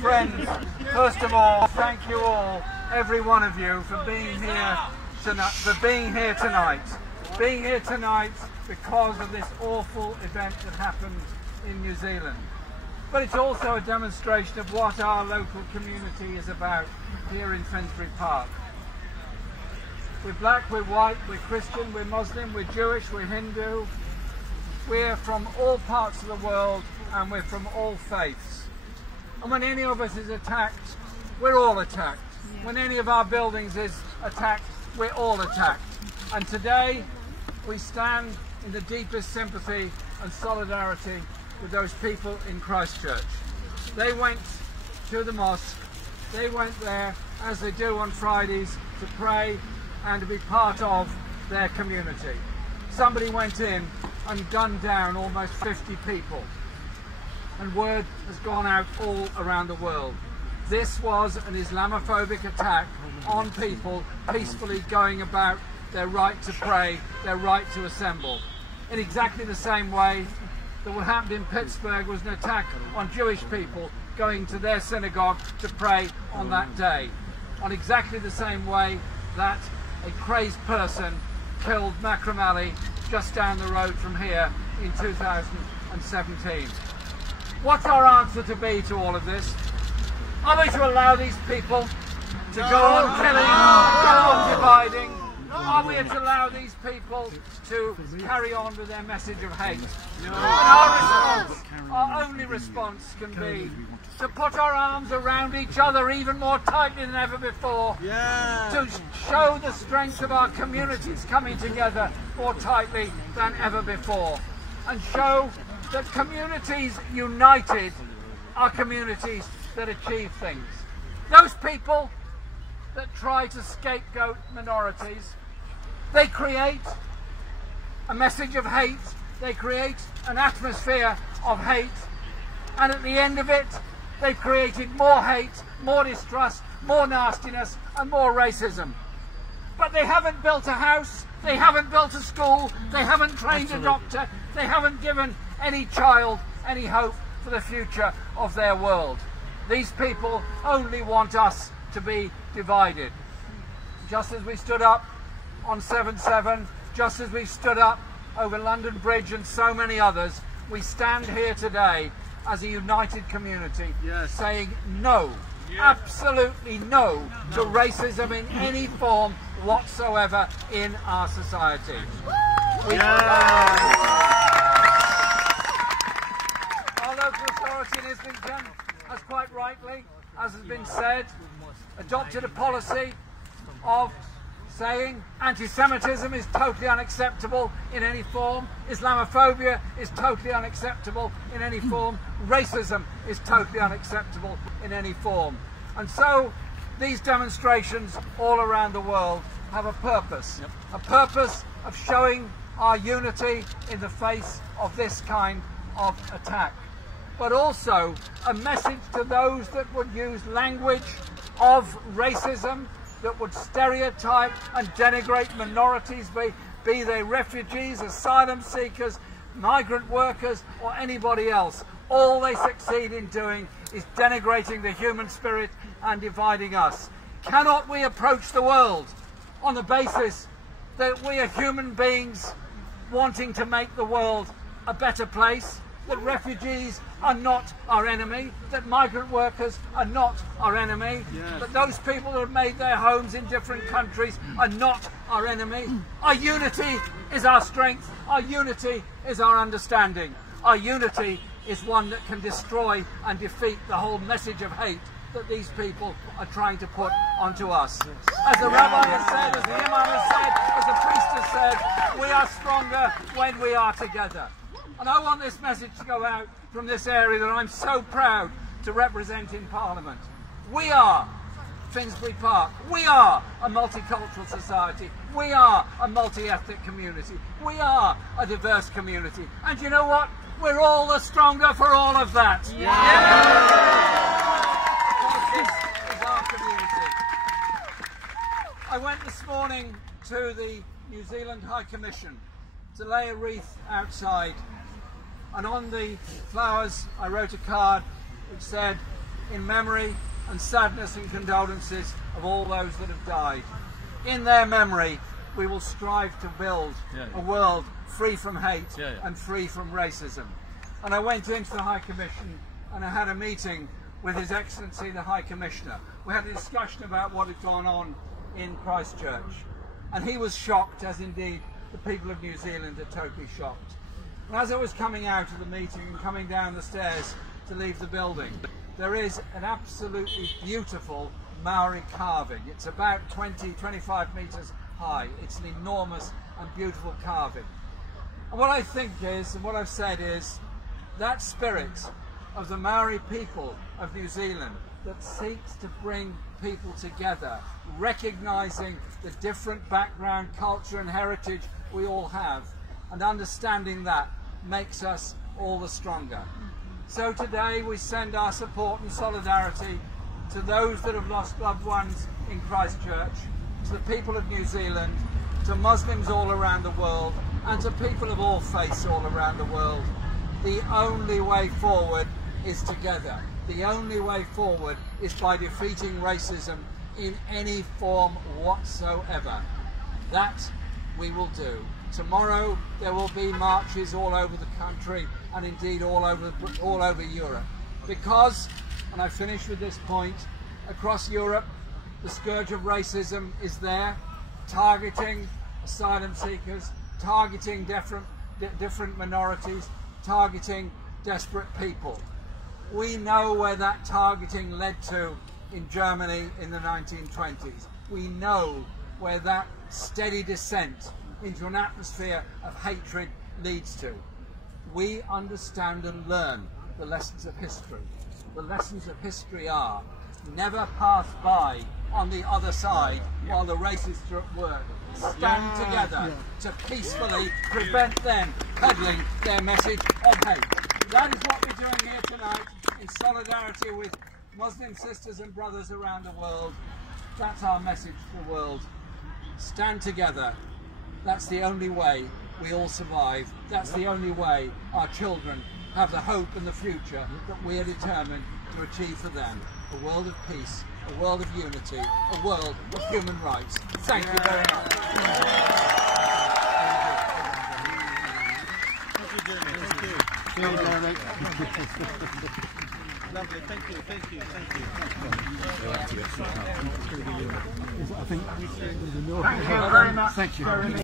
Friends, first of all, thank you all, every one of you, for being here tonight. Being here tonight because of this awful event that happened in New Zealand. But it's also a demonstration of what our local community is about here in Finsbury Park. We're black, we're white, we're Christian, we're Muslim, we're Jewish, we're Hindu. We're from all parts of the world and we're from all faiths. And when any of us is attacked, we're all attacked. When any of our buildings is attacked, we're all attacked. And today we stand in the deepest sympathy and solidarity with those people in Christchurch. They went to the mosque, they went there, as they do on Fridays, to pray and to be part of their community. Somebody went in and gunned down almost 50 people, and word has gone out all around the world. This was an Islamophobic attack on people peacefully going about their right to pray, their right to assemble. In exactly the same way that what happened in Pittsburgh was an attack on Jewish people going to their synagogue to pray on that day. On exactly the same way that a crazed person killed Makram Ali just down the road from here in 2017. What's our answer to be to all of this? Are we to allow these people to go on killing, go on dividing? Are we to allow these people to carry on with their message of hate? And our only response can be to put our arms around each other even more tightly than ever before, to show the strength of our communities coming together more tightly than ever before, and show that communities united are communities that achieve things. Those people that try to scapegoat minorities, they create a message of hate, they create an atmosphere of hate, and at the end of it, they've created more hate, more distrust, more nastiness, and more racism. But they haven't built a house, they haven't built a school, they haven't trained a doctor, they haven't given any child any hope for the future of their world. These people only want us to be divided. Just as we stood up on 7/7, just as we stood up over London Bridge and so many others, we stand here today as a united community, saying no, absolutely no to racism in any form whatsoever in our society. Our local authority in Islington has quite rightly, as has been said, adopted a policy of saying anti-Semitism is totally unacceptable in any form, Islamophobia is totally unacceptable in any form, racism is totally unacceptable in any form. And so these demonstrations all around the world have a purpose of showing our unity in the face of this kind of attack, but also a message to those that would use language of racism, that would stereotype and denigrate minorities, be they refugees, asylum seekers, migrant workers, or anybody else. All they succeed in doing is denigrating the human spirit and dividing us. Cannot we approach the world on the basis that we are human beings wanting to make the world a better place? That refugees are not our enemy, that migrant workers are not our enemy, that those people that have made their homes in different countries are not our enemy. Our unity is our strength, our unity is our understanding, our unity is one that can destroy and defeat the whole message of hate that these people are trying to put onto us. As the rabbi has said, as the imam has said, as the priest has said, we are stronger when we are together. And I want this message to go out from this area that I'm so proud to represent in Parliament. We are Finsbury Park. We are a multicultural society. We are a multi-ethnic community. We are a diverse community. And you know what? We're all the stronger for all of that. This is our community. I went this morning to the New Zealand High Commission to lay a wreath outside And on the flowers I wrote a card which said, "In memory and sadness and condolences of all those that have died. In their memory, we will strive to build a world free from hate and free from racism." And I went into the High Commission and I had a meeting with His Excellency the High Commissioner. We had a discussion about what had gone on in Christchurch. And he was shocked, as indeed the people of New Zealand are totally shocked. And as I was coming out of the meeting and coming down the stairs to leave the building, there is an absolutely beautiful Maori carving. It's about 20-25 metres high. It's an enormous and beautiful carving. And what I think is, and what I've said is, that spirit of the Maori people of New Zealand that seeks to bring people together, recognising the different background, culture and heritage we all have, and understanding that makes us all the stronger. So today we send our support and solidarity to those that have lost loved ones in Christchurch, to the people of New Zealand, to Muslims all around the world, and to people of all faiths all around the world. The only way forward is together. The only way forward is by defeating racism in any form whatsoever. That we will do. Tomorrow there will be marches all over the country and indeed all over Europe. Because, and I finish with this point, across Europe the scourge of racism is there, targeting asylum seekers, targeting different minorities, targeting desperate people. We know where that targeting led to in Germany in the 1920s. We know where that steady descent into an atmosphere of hatred leads to. We understand and learn the lessons of history. The lessons of history are: never pass by on the other side while the racists are at work. Stand together to peacefully prevent them peddling their message of hate. That is what we're doing here tonight, in solidarity with Muslim sisters and brothers around the world. That's our message to the world. Stand together. That's the only way we all survive. That's the only way our children have the hope and the future that we are determined to achieve for them. A world of peace, a world of unity, a world of human rights. Thank you very much. Lovely, thank you. Thank you very much. Thank you.